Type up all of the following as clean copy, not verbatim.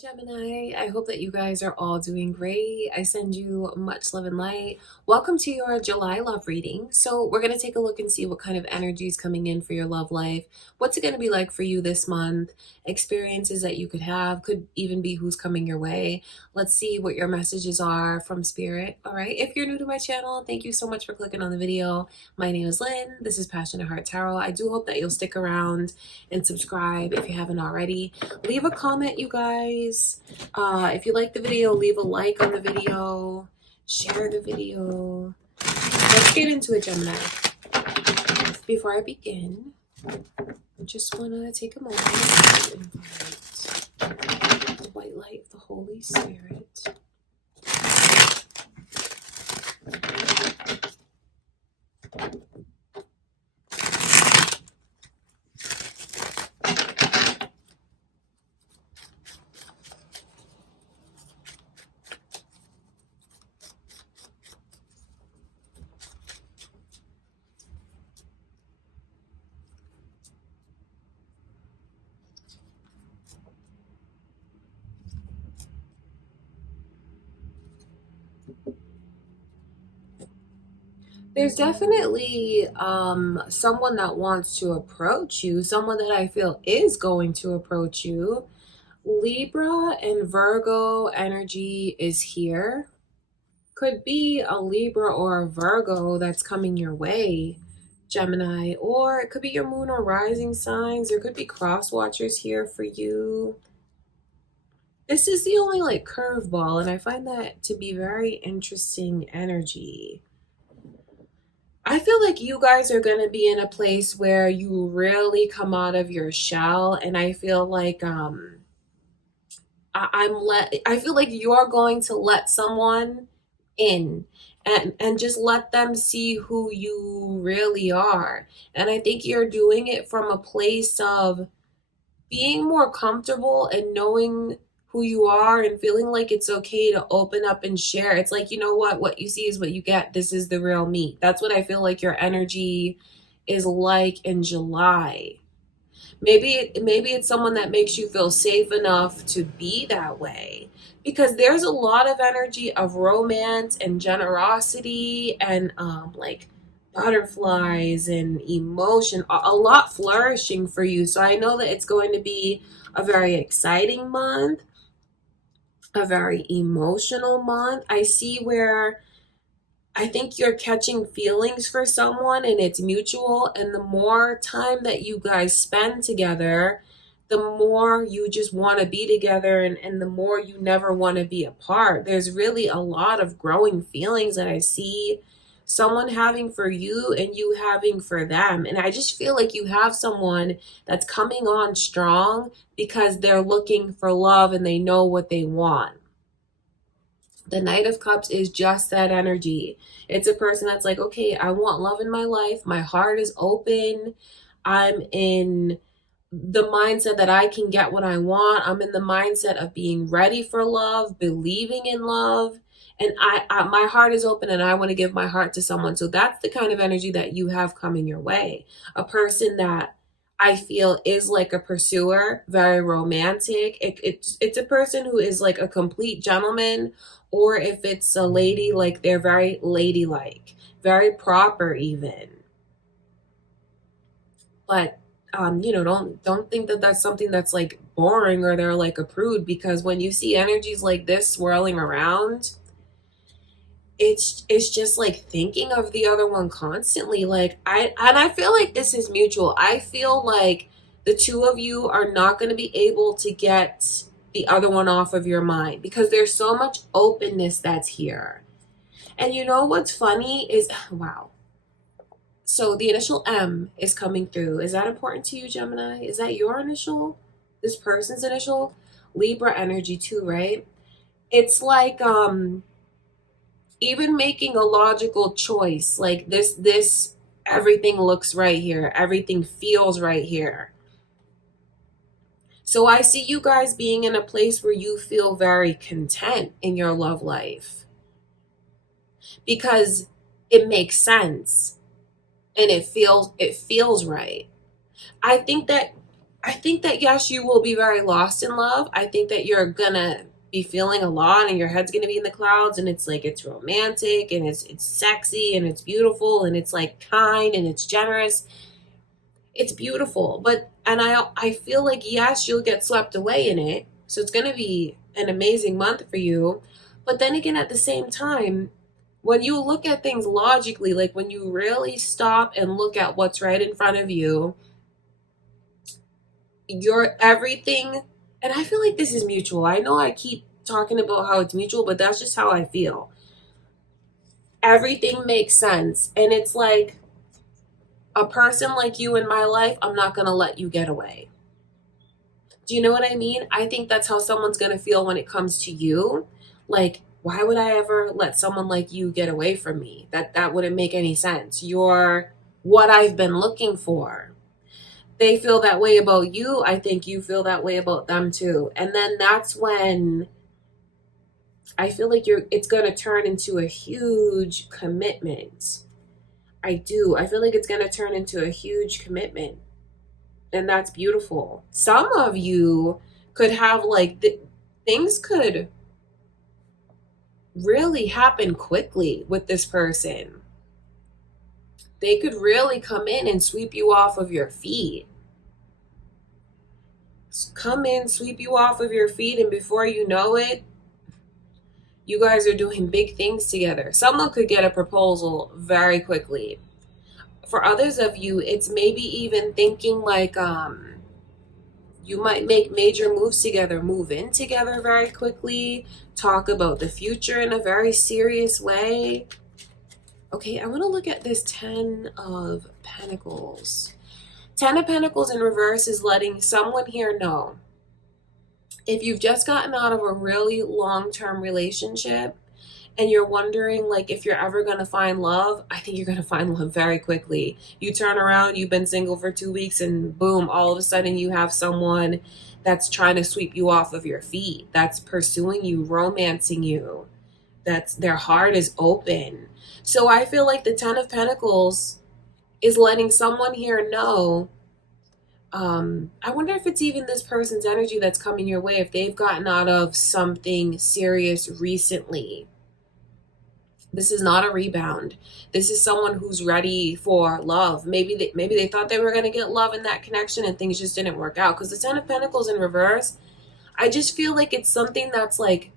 Gemini, I hope that you guys are all doing great. I send you much love and light. Welcome to your July love reading. So, we're going to take a look and see what kind of energy is coming in for your love life. What's it going to be like for you this month? Experiences that you could have, could even be who's coming your way. Let's see what your messages are from Spirit. All right. If you're new to my channel, thank you so much for clicking on the video. My name is Lynn. This is Passionate Heart Tarot. I do hope that you'll stick around and subscribe if you haven't already. Leave a comment, you guys. If you like the video, leave a like on the video, share the video. Let's get into it, Gemini. Before I begin, I just want to take a moment to invite the white light of the Holy Spirit. There's definitely someone that wants to approach you, someone that I feel is going to approach you. Libra and Virgo energy is here. Could be a Libra or a Virgo that's coming your way, Gemini, or it could be your moon or rising signs. There could be cross watchers here for you. This is the only like curveball, and I find that to be very interesting energy. I feel like you guys are going to be in a place where you really come out of your shell, and I feel like I feel like you're going to let someone in and just let them see who you really are. And I think you're doing it from a place of being more comfortable and knowing who you are and feeling like it's okay to open up and share. It's like, you know what you see is what you get. This is the real me. That's what I feel like your energy is like in July. Maybe it's someone that makes you feel safe enough to be that way, because there's a lot of energy of romance and generosity and like butterflies and emotion, a lot flourishing for you. So I know that it's going to be a very exciting month, a very emotional month. I see where I think you're catching feelings for someone and it's mutual. And the more time that you guys spend together, the more you just want to be together, and the more you never want to be apart. There's really a lot of growing feelings that I see someone having for you and you having for them. And I just feel like you have someone that's coming on strong because they're looking for love and they know what they want. The Knight of Cups is just that energy. It's a person that's like, okay, I want love in my life. My heart is open. I'm in the mindset that I can get what I want. I'm in the mindset of being ready for love, believing in love. And my heart is open and I want to give my heart to someone. So that's the kind of energy that you have coming your way. A person that I feel is like a pursuer, very romantic. It's a person who is like a complete gentleman, or if it's a lady, like they're very ladylike, very proper even. But don't think that that's something that's like boring or they're like a prude, because when you see energies like this swirling around, it's just like thinking of the other one constantly. Like I feel like this is mutual. I feel like the two of you are not going to be able to get the other one off of your mind, because there's so much openness that's here. And you know what's funny is, wow. So the initial M is coming through. Is that important to you, Gemini? Is that your initial? This person's initial? Libra energy too, right? It's like even making a logical choice. Like this everything looks right here. Everything feels right here. So I see you guys being in a place where you feel very content in your love life, because it makes sense and it feels right. I think that I think that yes, you will be very lost in love. I think that you're gonna be feeling a lot and your head's gonna be in the clouds, and it's like it's romantic and it's sexy and it's beautiful and it's like kind and it's generous. It's beautiful. But and I feel like yes, you'll get swept away in it. So it's gonna be an amazing month for you. But then again, at the same time, when you look at things logically, like when you really stop and look at what's right in front of you, your everything, and I feel like this is mutual. I know I keep talking about how it's mutual, but that's just how I feel. Everything makes sense. And it's like a person like you in my life, I'm not going to let you get away. Do you know what I mean? I think that's how someone's going to feel when it comes to you. Like, why would I ever let someone like you get away from me? That wouldn't make any sense. You're what I've been looking for. They feel that way about you. I think you feel that way about them too. And then that's when I feel like it's going to turn into a huge commitment. I do. I feel like it's going to turn into a huge commitment. And that's beautiful. Some of you could have like things could really happen quickly with this person. They could really come in and sweep you off of your feet. Come in, sweep you off of your feet, and before you know it, you guys are doing big things together. Someone could get a proposal very quickly. For others of you, it's maybe even thinking like you might make major moves together, move in together very quickly, talk about the future in a very serious way. Okay, I want to look at this 10 of Pentacles. 10 of Pentacles in reverse is letting someone here know if you've just gotten out of a really long-term relationship and you're wondering like if you're ever going to find love, I think you're going to find love very quickly. You turn around, you've been single for 2 weeks, and boom, all of a sudden you have someone that's trying to sweep you off of your feet, that's pursuing you, romancing you, that's their heart is open. So I feel like the 10 of Pentacles is letting someone here know, I wonder if it's even this person's energy that's coming your way, if they've gotten out of something serious recently. This is not a rebound. This is someone who's ready for love. Maybe they thought they were going to get love in that connection and things just didn't work out. Because the 10 of Pentacles in reverse, I just feel like it's something that's like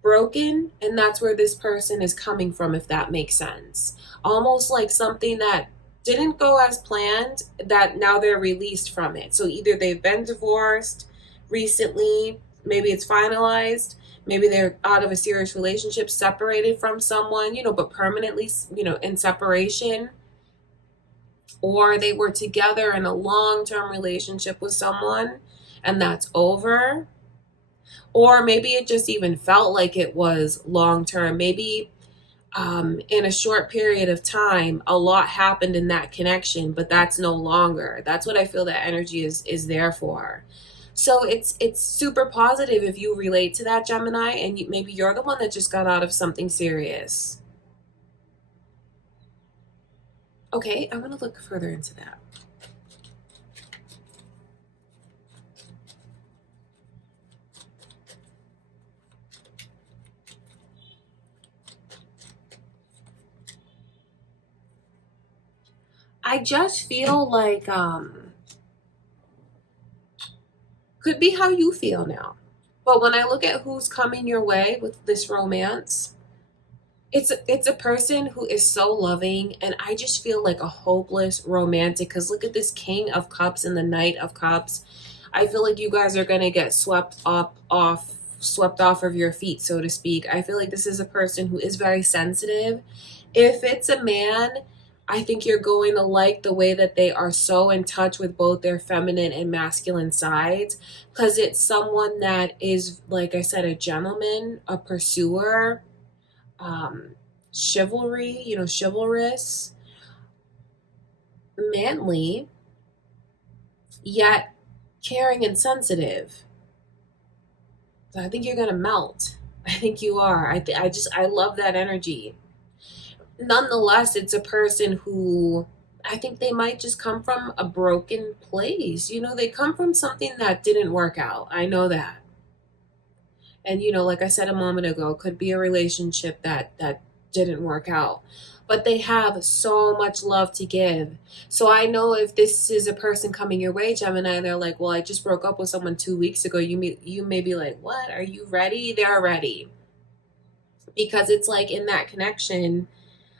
broken, and that's where this person is coming from, if that makes sense. Almost like something that didn't go as planned, that now they're released from it. So either they've been divorced recently, maybe it's finalized, maybe they're out of a serious relationship, separated from someone, but permanently, in separation, or they were together in a long-term relationship with someone and that's over. Or maybe it just even felt like it was long-term. Maybe in a short period of time, a lot happened in that connection, but that's no longer. That's what I feel that energy is there for. So it's super positive if you relate to that, Gemini, and maybe you're the one that just got out of something serious. Okay, I'm going to look further into that. I just feel like could be how you feel now. But when I look at who's coming your way with this romance, it's a person who is so loving, and I just feel like a hopeless romantic, because look at this King of Cups and the Knight of Cups. I feel like you guys are going to get swept off of your feet, so to speak. I feel like this is a person who is very sensitive. If it's a man, I think you're going to like the way that they are so in touch with both their feminine and masculine sides, because it's someone that is, like I said, a gentleman, a pursuer, chivalry, chivalrous, manly, yet caring and sensitive. So I think you're going to melt. I think you are. I love that energy. Nonetheless, it's a person who, I think they might just come from a broken place. You know, they come from something that didn't work out. I know that. And you know, like I said a moment ago, could be a relationship that didn't work out. But they have so much love to give. So I know if this is a person coming your way, Gemini, and they're like, "Well, I just broke up with someone 2 weeks ago." You may be like, "What? Are you ready?" They're ready. Because it's like in that connection,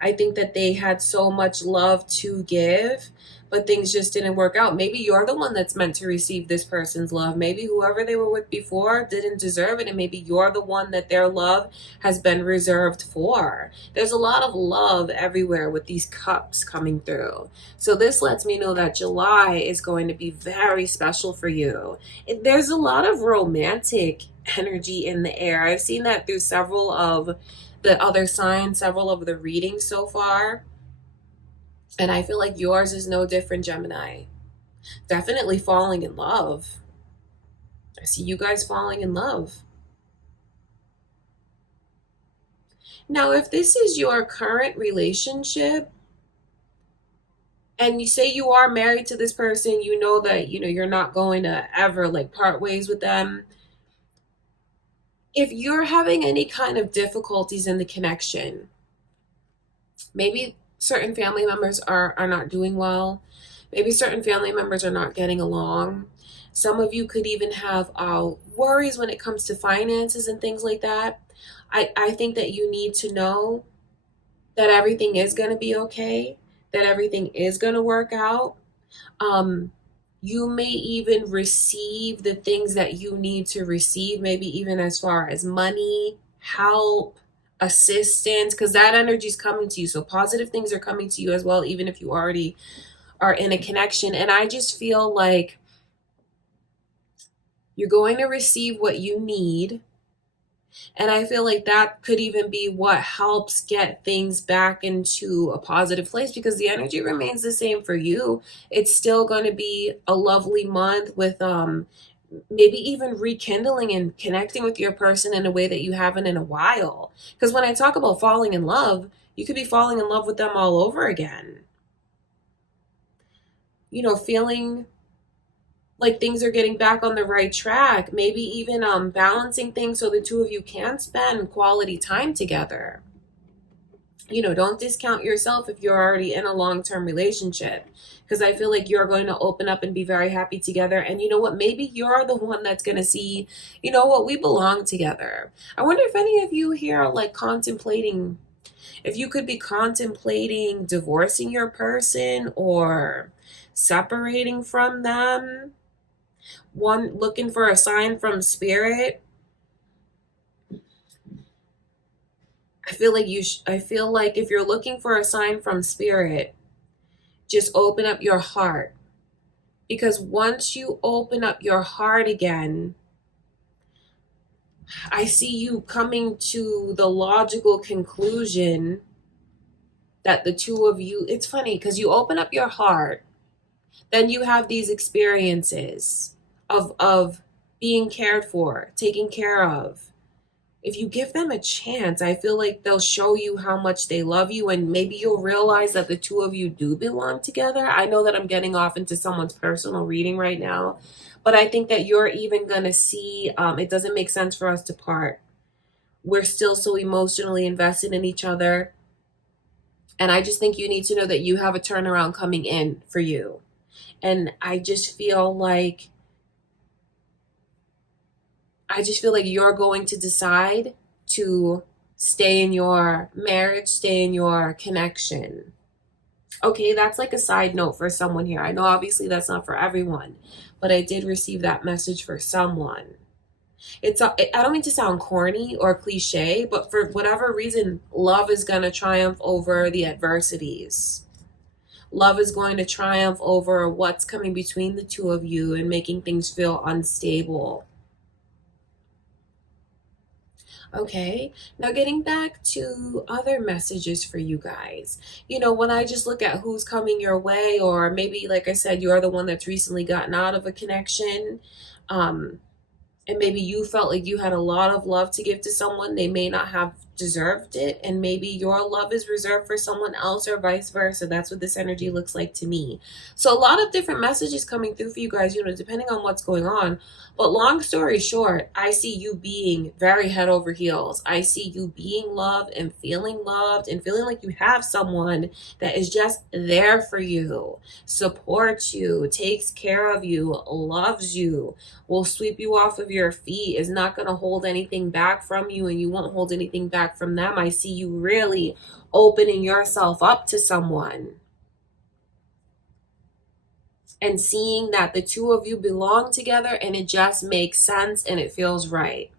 I think that they had so much love to give, but things just didn't work out. Maybe you're the one that's meant to receive this person's love. Maybe whoever they were with before didn't deserve it, and maybe you're the one that their love has been reserved for. There's a lot of love everywhere with these cups coming through. So this lets me know that July is going to be very special for you. There's a lot of romantic energy in the air. I've seen that through several of the other signs, several of the readings so far. And I feel like yours is no different, Gemini. Definitely falling in love. I see you guys falling in love. Now, if this is your current relationship, and you say you are married to this person, you know that, you know, you're not going to ever like part ways with them. If you're having any kind of difficulties in the connection, maybe certain family members are not doing well. Maybe certain family members are not getting along. Some of you could even have worries when it comes to finances and things like that. I think that you need to know that everything is going to be okay, that everything is going to work out. You may even receive the things that you need to receive, maybe even as far as money, help, assistance, because that energy is coming to you. So positive things are coming to you as well, even if you already are in a connection. And I just feel like you're going to receive what you need. And I feel like that could even be what helps get things back into a positive place, because the energy remains the same for you. It's still going to be a lovely month with maybe even rekindling and connecting with your person in a way that you haven't in a while. Because when I talk about falling in love, you could be falling in love with them all over again. You know, feeling like things are getting back on the right track, maybe even balancing things so the two of you can spend quality time together. You know, don't discount yourself if you're already in a long-term relationship, because I feel like you're going to open up and be very happy together. And you know what, maybe you're the one that's going to see, you know what, we belong together. I wonder if any of you here are like contemplating, if you could be contemplating divorcing your person or separating from them. One, looking for a sign from spirit. I feel like if you're looking for a sign from spirit, just open up your heart. Because once you open up your heart again, I see you coming to the logical conclusion that the two of you, it's funny because you open up your heart, then you have these experiences of being cared for, taken care of. If you give them a chance, I feel like they'll show you how much they love you, and maybe you'll realize that the two of you do belong together. I know that I'm getting off into someone's personal reading right now, but I think that you're even going to see it doesn't make sense for us to part. We're still so emotionally invested in each other. And I just think you need to know that you have a turnaround coming in for you. And I just feel like you're going to decide to stay in your marriage, stay in your connection. Okay, that's like a side note for someone here. I know obviously that's not for everyone, but I did receive that message for someone. I don't mean to sound corny or cliche, but for whatever reason, love is going to triumph over the adversities. Love is going to triumph over what's coming between the two of you and making things feel unstable. Okay, now getting back to other messages for you guys. You know, when I just look at who's coming your way, or maybe, like I said, you're the one that's recently gotten out of a connection, and maybe you felt like you had a lot of love to give to someone. They may not have deserved it, and maybe your love is reserved for someone else or vice versa. That's what this energy looks like to me. So a lot of different messages coming through for you guys, depending on what's going on. But long story short, I see you being very head over heels. I see you being loved and feeling like you have someone that is just there for you, supports you, takes care of you, loves you, will sweep you off of your feet, is not going to hold anything back from you, and you won't hold anything back from them. I see you really opening yourself up to someone and seeing that the two of you belong together and it just makes sense and it feels right.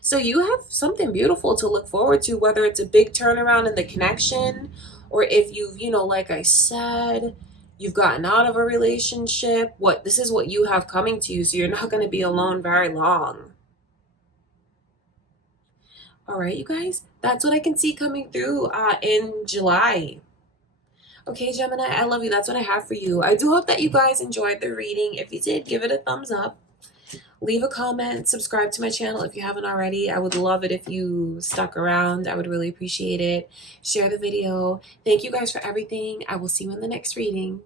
So you have something beautiful to look forward to, whether it's a big turnaround in the connection, or if you've, like I said, you've gotten out of a relationship. This is what you have coming to you, so you're not going to be alone very long. All right, you guys, that's what I can see coming through in July. Okay, Gemini, I love you. That's what I have for you. I do hope that you guys enjoyed the reading. If you did, give it a thumbs up. Leave a comment, subscribe to my channel if you haven't already. I would love it if you stuck around. I would really appreciate it. Share the video. Thank you guys for everything. I will see you in the next reading.